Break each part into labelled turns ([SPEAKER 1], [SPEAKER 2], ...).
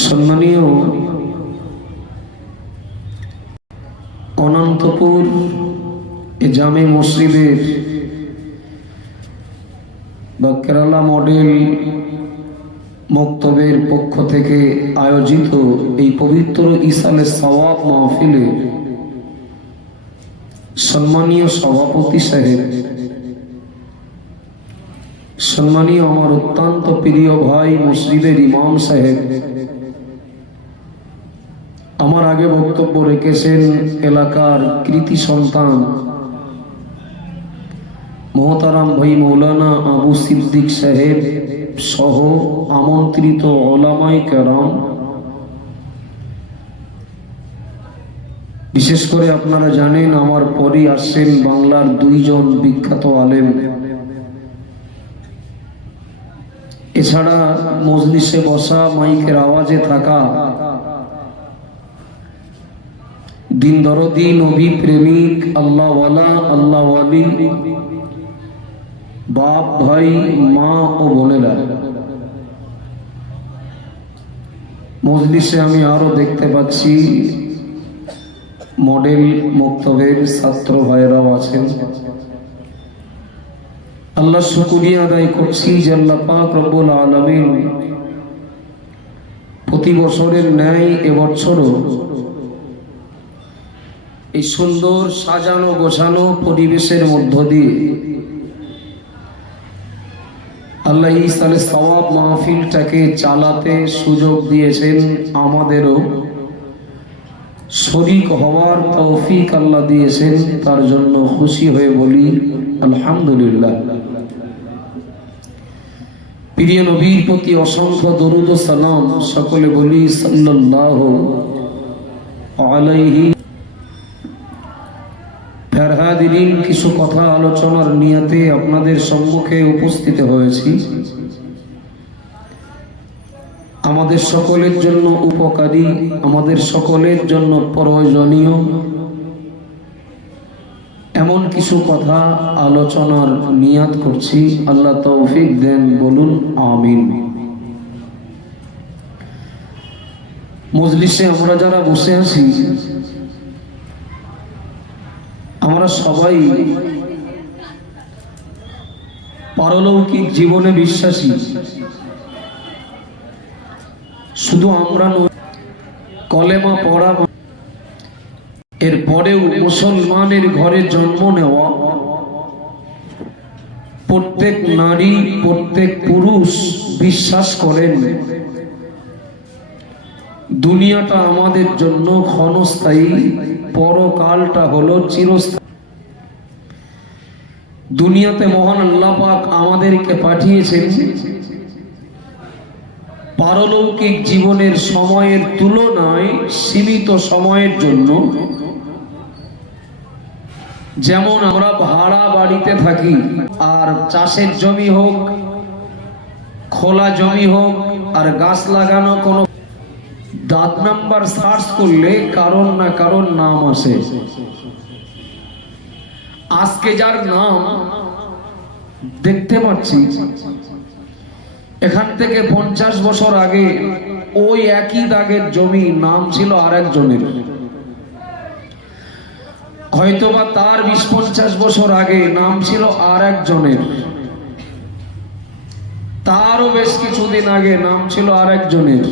[SPEAKER 1] সম্মানীয় অনন্তপুর জামে মসজিদের বা কেরালা মডেল মক্তবের পক্ষ থেকে আয়োজিত এই পবিত্র ইসালে সওয়াব মাহফিলে সম্মানীয় সভাপতি সাহেব সম্মানীয় আমার অত্যন্ত প্রিয় ভাই মসজিদের ইমাম সাহেব, আমার আগে বক্তব্য রেখেছেন এলাকার কৃতি সন্তান মহতারাম ভাই মৌলানা আবু সিদ্দিক সাহেব সহ আমন্ত্রিত ওলামাই কেরাম। বিশেষ করে আপনারা জানেন আমার পরই আসছেন বাংলার দুইজন বিখ্যাত আলেম। এছাড়া মজলিসে বসা, মাইকের আওয়াজে থাকা। দিন দরদি নবী প্রেমিক, আল্লাহওয়ালা, আল্লাহওয়ালি, বাপ, ভাই, মা ও বোনেরা। মজলিসে আমি আরও দেখতে পাচ্ছি মডেল মক্তবের ছাত্র ভাইরাও আছেন। আল্লাহ শুকুরিয়া আদায় করছি যে আল্লাহ পাক রব্বুল আলামিন। প্রতি বছরের ন্যায় এবছরও এই সুন্দর সাজানো গোছানো পরিবেশের মধ্য দিয়ে আল্লাহ ইসালে সওয়াব মাহফিলটাকে চালাতে সুযোগ দিয়েছেন আমাদেরও। শরিক হওয়ার তৌফিক আল্লাহ দিয়েছেন, তার জন্য খুশি হয়ে বলি, আলহামদুলিল্লাহ। প্রিয় নবীর প্রতি অসংখ্য দরুদ ও সালাম সকলে বলি, সাল্লাল্লাহু আলাইহি। ফেরহাদিন কিছু কথা আলোচনার নিয়তে আপনাদের সম্মুখে উপস্থিত হয়েছি। আমাদের সকলের জন্য উপকারী, আমাদের সকলের জন্য প্রয়োজনীয়। এমন কিছু কথা আলোচনার নিয়াত করছি। আল্লাহ তৌফিক দেন, বলুন, আমিন। মজলিসে আমরা যারা বসে আছি, আমরা সবাই পারলৌকিক জীবনে বিশ্বাসী। শুধু আমরা নই, কলেমা পড়া এর পরেও মুসলমানের ঘরে জন্ম নেওয়া প্রত্যেক নারী প্রত্যেক পুরুষ বিশ্বাস করেন দুনিয়াটা আমাদের জন্য ক্ষণস্থায়ী পরকালটা হলো চিরস্থায়ী। দুনিয়াতে মহান আল্লাহ পাক আমাদেরকে পাঠিয়েছেন পারলৌকিক জীবনের সময়ের তুলনায় সীমিত সময়ের জন্য যেমন আমরা ভাড়া বাড়িতে থাকি, আর চাষের জমি হোক, খোলা জমি হোক, আর গাছ লাগানো কোনো দাঁত নাম্বার সার্চ করলে কারণ না কারণ নাম আসে। আজকে যার নাম দেখতে পাচ্ছি এখান থেকে পঞ্চাশ বছর আগে ওই একই দাগের জমি নাম ছিল আর একজনের হয়তোবা তার বিশ পঞ্চাশ বছর আগে নাম ছিল আর একজনের তারও বেশ কিছুদিন আগে নাম ছিল আর একজনের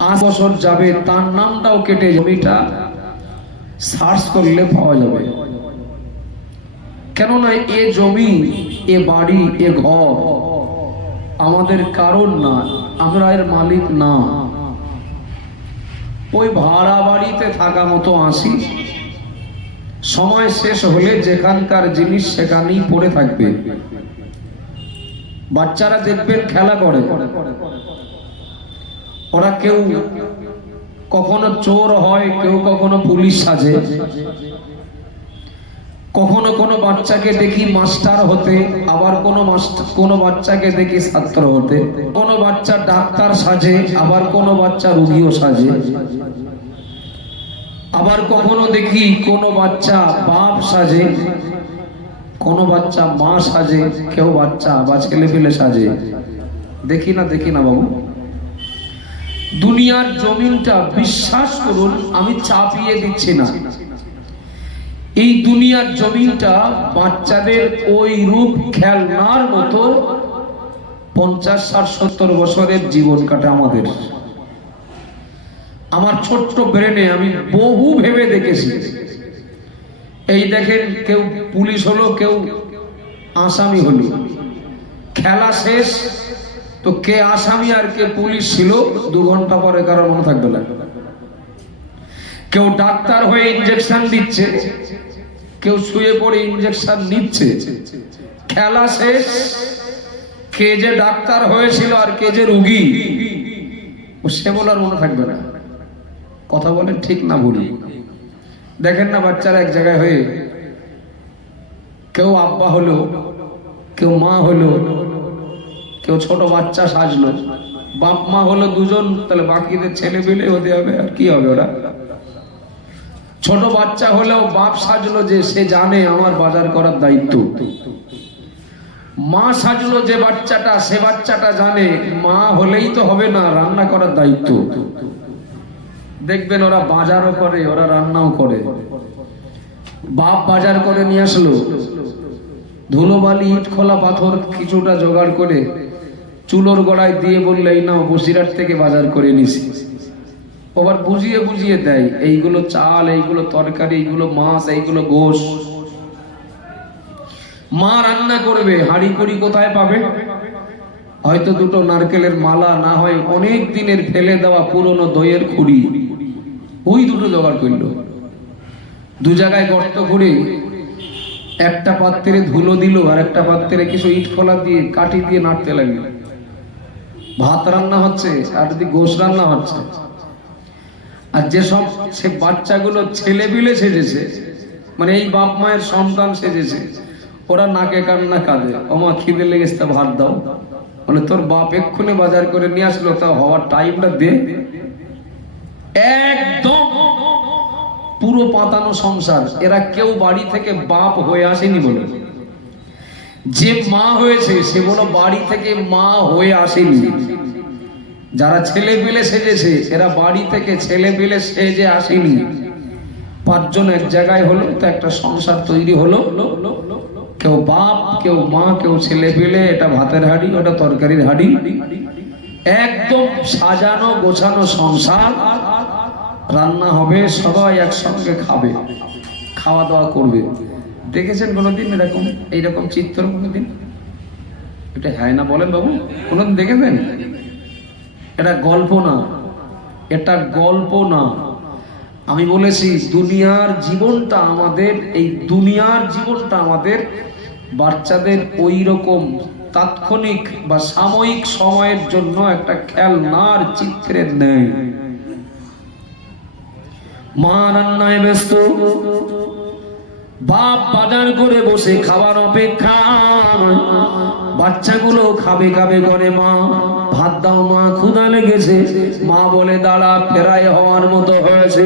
[SPEAKER 1] আট বছর যাবে, তার নামটাও কেটে জমিটা সার্চ করলে পাওয়া যাবে। কেননা এ জমি, এ বাড়ি, এ ঘর আমাদের কারণ না, আমরা এর মালিক না। ওই ভাড়া বাড়িতে থাকা মতো আসি। সময় শেষ হলে যেখানকার জিনিস সেখানেই পড়ে থাকবে। বাচ্চারা দেখবেন খেলা করে। ওরা কেউ কখনো চোর হয়, কেউ কখনো পুলিশ সাজে। কখনো কোনো বাচ্চাকে দেখি মাস্টার হতে, আবার কোনো মাস্টার কোনো বাচ্চাকে দেখি ছাত্র হতে। কোনো বাচ্চা ডাক্তার সাজে, আবার কোনো বাচ্চা রুগীও সাজে। আবার কখনো দেখি কোনো বাচ্চা বাপ সাজে, কোনো বাচ্চা মা সাজে, কেউ বাচ্চা বা ছেলে পেলে সাজে। দেখি না দেখি না বাবু। দুনিয়ার জমিনটা বিশ্বাস করুন, আমি চাপিয়ে দিচ্ছি না। এই দুনিয়ার জমিনটা বাচ্চাদের ওই রূপ খেলনার মতো পঞ্চাশ, ষাট, সত্তর বছরের জীবন কাটে আমাদের। আমার ছোট্ট ব্রেনে আমি বহু ভেবে দেখেছি। এই দেখেন কেউ পুলিশ হলো, কেউ আসামি হলো। খেলা শেষ, তো কে আসামি আর কে পুলিশ ছিল, দু ঘণ্টা পরে কারও মনে থাকবে না। কেউ ডাক্তার হয়ে ইঞ্জেকশন দিচ্ছে কেউ শুয়ে পড়ে ইঞ্জেকশন নিচ্ছে। খেলা শেষ, কে যে ডাক্তার হয়েছিল আর কে যে রুগী সে বলার মনে থাকবে না। কথা বলেন ঠিক না ভুল। দেখেন না বাচ্চারা এক জায়গায় হয়ে, কেউ আব্বা হলো, কেউ মা হলো, কেউ ছোট বাচ্চা সাজলো, বাপ মা হলো দুজন, তাহলে বাকিদের ছেলে পেলে হতে হবে, আর কি হবে ওরা? ছোট বাচ্চা হলেও বাপ সাজলো যে সে জানে আমার বাজার করার দায়িত্ব। মা সাজলো যে বাচ্চাটা, সে বাচ্চাটা জানে মা হলেই তো হবে না, রান্না করার দায়িত্ব। দেখবেন ওরা বাজারও করে, ওরা রান্নাও করে। বাপ বাজার করে নিয়ে আসলো। ধুলোবালি, ইট, খোলা পাথর কিছুটা জোগাড় করে চুলোর গড়ায় দিয়ে বললে, এই নাও, বসিরহাট থেকে বাজার করে নিছি আবার বুঝিয়ে বুঝিয়ে দেয়, এইগুলো চাল, এইগুলো তরকারি, এইগুলো মাছ, এইগুলো গোশ। মা রান্না করবে, হাড়ি কড়ি কোথায় পাবে? হয়তো দুটো নারকেলের মালা, না হয় অনেক দিনের ফেলে দেওয়া পুরনো দইয়ের খুঁড়ি। ওই দুটো জোগাড় করল। দু জায়গায় গর্ত করে একটা পাত্রে ধুলো দিল, আর একটা পাত্রে কিছু ইট খোলা দিয়ে কাঠি দিয়ে নাড়তে লাগল। ভাত রান্না হচ্ছে, আর যদি গোশ রান্না হচ্ছে। আর যেসব সে বাচ্চাগুলো ছেলে বিলে সেজেছে মানে এই বাপ মায়ের সন্তান সেজেছে, ওরা নাকে কান্না কাঁদে। ওমা, খিদে লেগেছে, তা ভাত দাও। বলে, তোর বাপ এক্ষুনি বাজার করে নিয়ে আসলো, তা হওয়ার টাইমটা দে। একদম পুরো পাতানো সংসার। এরা কেউ বাড়ি থেকে বাপ হয়ে আসেনি বলে। যে মা হয়েছে, সে বলো বাড়ি থেকে মা হয়ে আসেনি। যারা ছেলে পেলে সেজেছে এরা বাড়ি থেকে ছেলে পেলে সেজে আসেনি। পাঁচজন এক জায়গায় হলো, তো একটা সংসার তৈরি হলো। কেউ বাপ, কেউ মা, কেউ ছেলে পেলে এটা ভাতের হাড়ি, ওটা তরকারির হাড়ি। একদম সাজানো, গোছানো সংসার। রান্না হবে, সবাই একসঙ্গে খাবে খাওয়া দাওয়া করবে। দেখেছেন কোনোদিন এরকম, এইরকম চিত্র কোনোদিন? এটা হ্যাঁ না বলেন বাবু, কোনোদিন দেখেছেন? এটা গল্প না। এটা গল্প না। আমি বলেছি, দুনিয়ার জীবনটা আমাদের, এই দুনিয়ার জীবনটা আমাদের বাচ্চাদের ওই রকম তাৎক্ষণিক বা সাময়িক সময়ের জন্য একটা খেলনার চিত্রের নেই। মা রান্নায় ব্যস্ত। বাপ বাজার করে বসে খাবার অপেক্ষা। বাচ্চাগুলো খাবে খাবে করে মা। ভাত দাও মা, ক্ষুধা লেগেছে। মা বলে, দাঁড়া, ফেরাই হওয়ার মতো হয়েছে।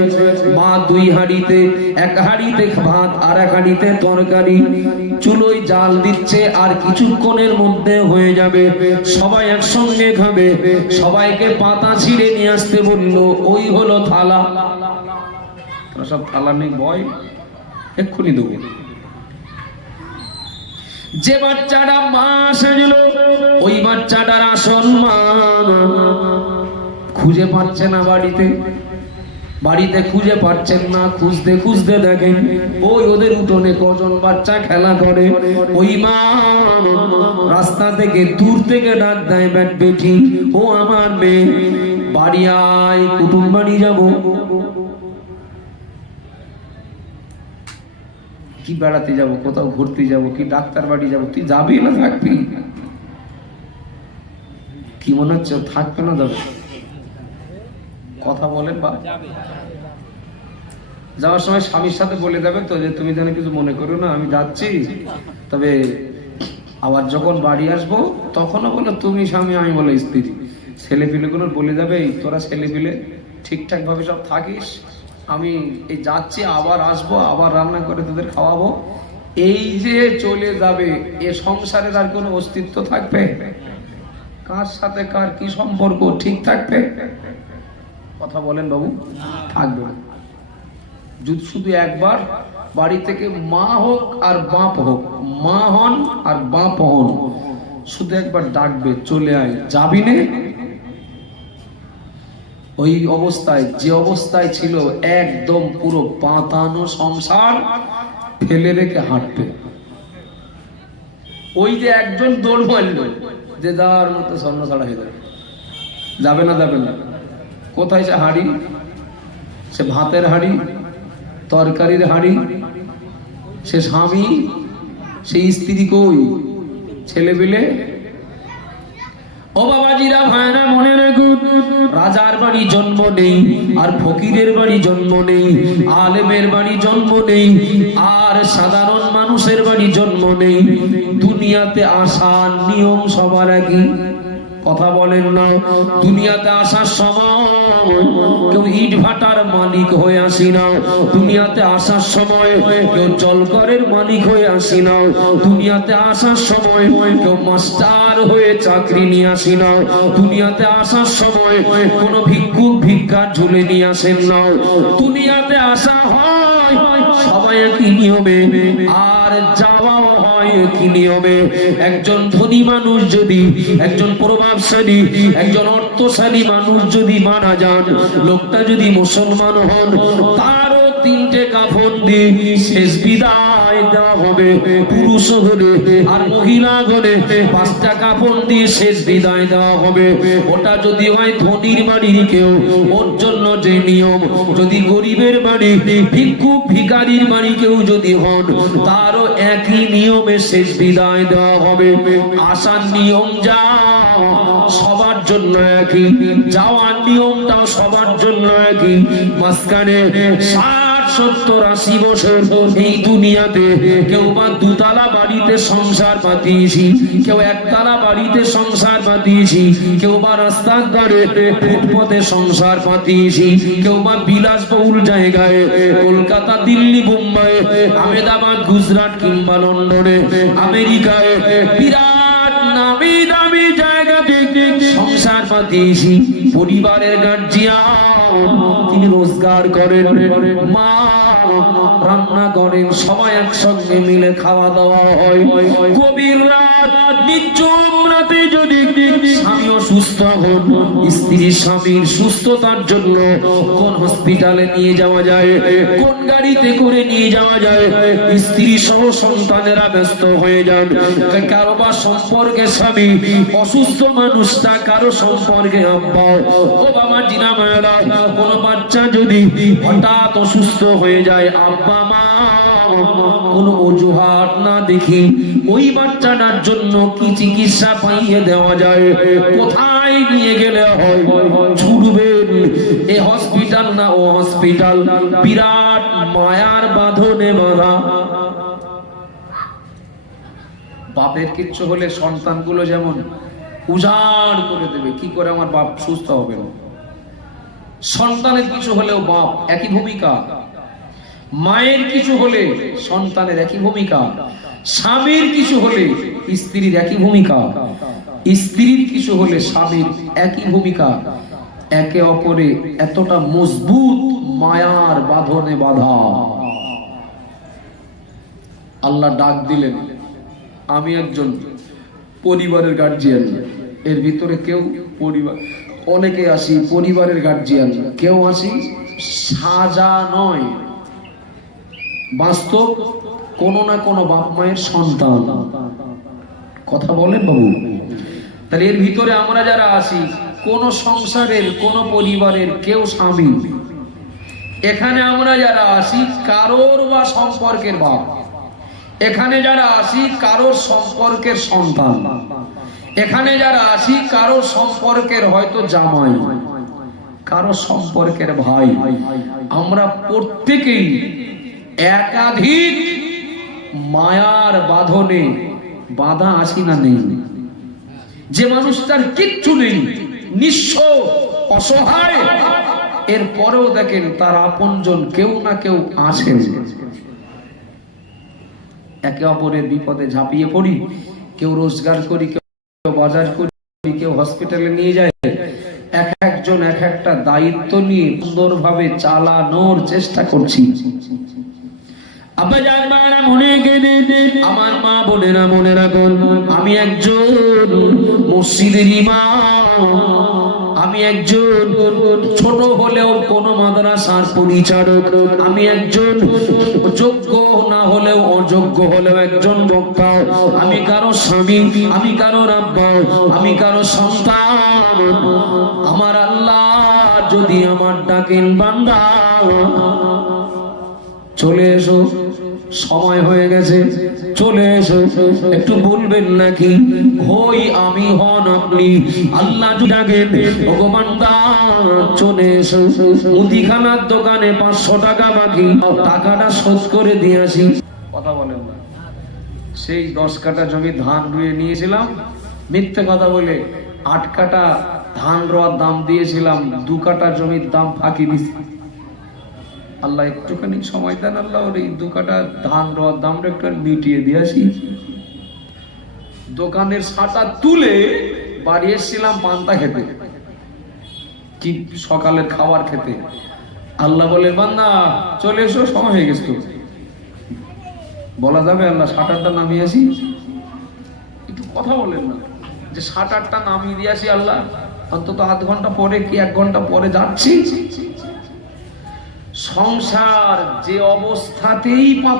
[SPEAKER 1] মা দুই হাঁড়িতে, এক হাঁড়িতে ভাত আর এক হাঁড়িতে তরকারি। চুলোয় জাল দিচ্ছে আর কিছুক্ষণের মধ্যে হয়ে যাবে। সবাই একসঙ্গে খাবে। সবাইকে পাতা ছিঁড়ে নিয়ে আসতে বলল, ওই হলো থালা। সব থালা নেই ভয় এক্ষুনি দেবো। যে বাচ্চাটা মা সেজলো, ওই বাচ্চাটার আসল মা খুঁজে পাচ্ছে না বাড়িতে। বাড়িতে খুঁজে পাচ্ছেন না, খুঁজতে খুঁজতে দেখেন, ওই ওদের উঠোনে কজন বাচ্চা খেলা করে। ওই মা রাস্তা থেকে, দূর থেকে ডাক দেয়, ব্যাট বেটি ও আমার মেয়ে, বাড়ি আয়, কুটুম বাড়ি যাব। কি বেড়াতে যাব, কোথাও ঘুরতে যাব, কি ডাক্তার বাড়ি যাব, তুই যাবি না থাকবি? কি মনে হচ্ছে, থাকবে না যাবে কথা বলেন বা। যাওয়ার সময় স্বামীর সাথে বলে দেবে তো যে, তুমি যেন কিছু মনে করো না, আমি যাচ্ছি। তবে আবার যখন বাড়ি আসব, তখনও বলো, তুমি স্বামী, আমি বলে স্ত্রী। ছেলে পিলেগুলো বলে যাবে তোরা ছেলে পিলে ঠিকঠাক ভাবে সব থাকিস? আমি এই যাচ্ছি, আবার আসব, আবার রান্না করে তোদের খাওয়াবো। এই যে চলে যাবে, এ সংসারের আর কোনো অস্তিত্ব থাকবে? কার সাথে কার কি সম্পর্ক ঠিক থাকবে? কথা বলেন বাবু, থাকবে। যদি শুধু একবার, বাড়ি থেকে মা হোক আর বাপ হোক, মা হন আর বাপ হন, শুধু একবার ডাকবে, চলে আয়, যাবি নে? ওই অবস্থায়, যে অবস্থায় ছিল একদম পুরো পাতানো সংসার, ফেলে রেখে হাঁটবে। ওই যে একজন দৌড় মারল, যে যার মতো স্বর্ণ ছাড়া হয়ে যাবে। যাবে না যাবে না। কোথায় সে হাড়ি? সে ভাতের হাড়ি, তরকারির হাড়ি। সে স্বামী সেই স্ত্রী কই? ছেলে পেলে ও বাবাজিরা, ভাইরা, মনে রাখুন রাজার বাড়ি জন্ম নেই, আর ফকিরের বাড়ি জন্ম নেই, আলেমের বাড়ি জন্ম নেই, আর সাধারণ মানুষের বাড়ি জন্ম নেই। দুনিয়াতে আসার নিয়ম সবার একই কথা বলেন না। দুনিয়াতে আসার সময় কেউ ইট ভাটার মালিক হয়ে আসি না। দুনিয়াতে আসার সময় কেউ জলকরের মালিক হয়ে আসি না। দুনিয়াতে আসার সময় কেউ মাস্টার হয়ে চাকরি নিয়ে আসি না। দুনিয়াতে আসার সময় কোনো ভিক্ষুক ভিক্ষা ঝুলে নিয়ে আসেন না। দুনিয়াতে আসা হয় সবাই একই নিয়মে। আর যাওয়াও একজন ধনী মানুষ যদি, একজন প্রভাবশালী, একজন অর্থশালী মানুষ যদি মারা যান, লোকটা যদি মুসলমান হন, তারও তিনটে কাফন দিয়ে শেষ বিদায়। দেওয়া হবে পুরুষ হলে আর মহিলা হলে পাঁচটা কাফন দিয়ে শেষ বিদায় দেওয়া হবে। ওটা যদি হয় ধনির বাড়ির কেউ, ওর জন্য যে নিয়ম। যদি গরিবের বাড়ি, ভিক্ষুক ভিকারির বাড়ি কেউ যদি হন, তারও একই নিয়মে শেষ বিদায় দেওয়া হবে। আসার নিয়ম যা, সবার জন্য একই। যাওয়ার নিয়মটাও সবার জন্য একই। মাঝখানে ষাট সত্তর আশি বছর এই দুনিয়াতে কেউ বা দুতলা বাড়িতে সংসার পাতিয়েছি কেউ একতলা বাড়িতে সংসার পাতিয়েছি কেউ বা রাস্তার ধারে ফুটপথে সংসার পাতিয়েছি কেউ বা বিলাসবহুল জায়গায় কলকাতা, দিল্লি বোম্বাই আমেদাবাদ, গুজরাট কিংবা লন্ডনে, আমেরিকায় বিরাট নামি পরিবারের গার্জিয়ান তিনি রোজগার করেন। মা, রান্না করেন, সবাই একসঙ্গে মিলে খাওয়া দাওয়া হয়। কবির রাত নিচুম রাতে যদি স্বামী অসুস্থ হন। স্ত্রী স্বামীর সুস্থতার জন্য কোন হসপিটালে নিয়ে যাওয়া যায়? কোন গাড়িতে করে নিয়ে যাওয়া যায়? স্ত্রী সহ সন্তানেরা ব্যস্ত হয়ে যান। কারও বা সম্পর্কে স্বামী অসুস্থ মানুষটা, কারও সম্পর্কে আব্বা, ও বাবা, জিনা, মায়েরা, কোন বাচ্চা যদি হঠাৎ অসুস্থ হয়ে যায়, আব্বা, মা কোন অজুহাত না দেখি ওই বাচ্চাটার জন্য কি চিকিৎসা পাইয়ে দেওয়া যায়? কোথায় নিয়ে গেলে হয়? ছুটবেন। এ হসপিটাল না ও হসপিটাল? বিরাট মায়ার বাঁধনে বাঁধা। বাপের কিচ্ছু হলে সন্তানগুলো যেমন উজাড় করে দেবে, কি করে আমার বাপ সুস্থ হবে সন্তানের কিছু হলেও বাপ একই ভূমিকা। মায়ের কিছু হলে সন্তানের একই ভূমিকা, স্বামীর কিছু হলে স্ত্রীর একই ভূমিকা, স্ত্রীর কিছু হলে স্বামীর একই ভূমিকা। একে অপরে এতটা মজবুত মায়ার বাঁধনে বাধা। আল্লাহ ডাক দিলেন, আমি একজন পরিবারের গার্জিয়ান এর ভিতরে কেউ পরিবার, অনেকে আসি পরিবারের গার্জিয়ান কেউ আসি সাজা নয়। বাস্তব কোনো না কোনো বাপ মায়ের সন্তান। কথা বলেন বাবু। তাহলে এর ভিতরে আমরা যারা আসি কোন সংসারের, কোন পরিবারের কেউ স্বামী। এখানে আমরা যারা আসি কারোর বা সম্পর্কের বাপ। এখানে যারা আসি কারোর সম্পর্কের সন্তান। এখানে যারা আসি কারোর সম্পর্কের হয়তো জামাই। কারও সম্পর্কের ভাই। আমরা প্রত্যেকেই একাধিক মায়ার বাঁধনে বাধা আসি না নেই। যে মানুষটার কিচ্ছু নেই, নিঃস্ব, অসহায় এর পরেও দেখেন তার আপনজন কেউ না কেউ আছেন। একে অপরের বিপদে ঝাঁপিয়ে পড়ি, কেউ রোজগার করি, কেউ বাজার করি, কেউ হসপিটালে নিয়ে যায়। এক একজন এক একটা দায়িত্ব নিয়ে সুন্দরভাবে চালানোর চেষ্টা করছি। আব্বা গেলে আমার মা বোনেরা মনে রাখুন, আমি একজন মসজিদের ইমাম, আমি একজন ছোট হলেও কোন মাদ্রাসার পরিচারক আমি একজন যোগ্য না হলেও অযোগ্য হলেও একজন বক্তা, আমি কারও স্বামী, আমি কারও আব্বা আমি কারও সন্তান। আমার আল্লাহ যদি আমার ডাকেন বান্দা চলে এসো, সময় হয়ে গেছে, চলে এসো, একটু বলবেন নাকি? হই আমি হন আপনি, আল্লাহ ডাকেন ভগবান চলে এসো। মুদিখানার দোকানে পাঁচশো টাকা বাকি, টাকাটা শোধ করে দিয়ে আসি। কথা বলেন সেই দশ কাটা জমি ধান রুয়ে নিয়েছিলাম, মিথ্যে কথা বলে আট কাটা ধান রোয়ার দাম দিয়েছিলাম, দু কাটা জমির দাম ফাঁকি দিছি। আল্লাহ একটুখানি সময় দেন, আল্লাহ ওর এই কাটা ধান রোয়ার দামটা একটু মিটিয়ে দিয়ে আসি। দোকানের সাটা তুলে বাড়ি এসেছিলাম পান্তা খেতে। কি সকালের খাবার খেতে? আল্লাহ বলে, বান্দা, চলে এসো, সময় হয়ে গেছে বলা যাবে আল্লাহ সাঁটারটা নামিয়ে আসি। একটু কথা বলেন না। যে সাঁটারটা নামিয়ে দিয়ে আসি আল্লাহ, অন্তত আধ ঘণ্টা পরে কি এক ঘণ্টা পরে যাচ্ছি? সংসার যে অবস্থাতেই পাতা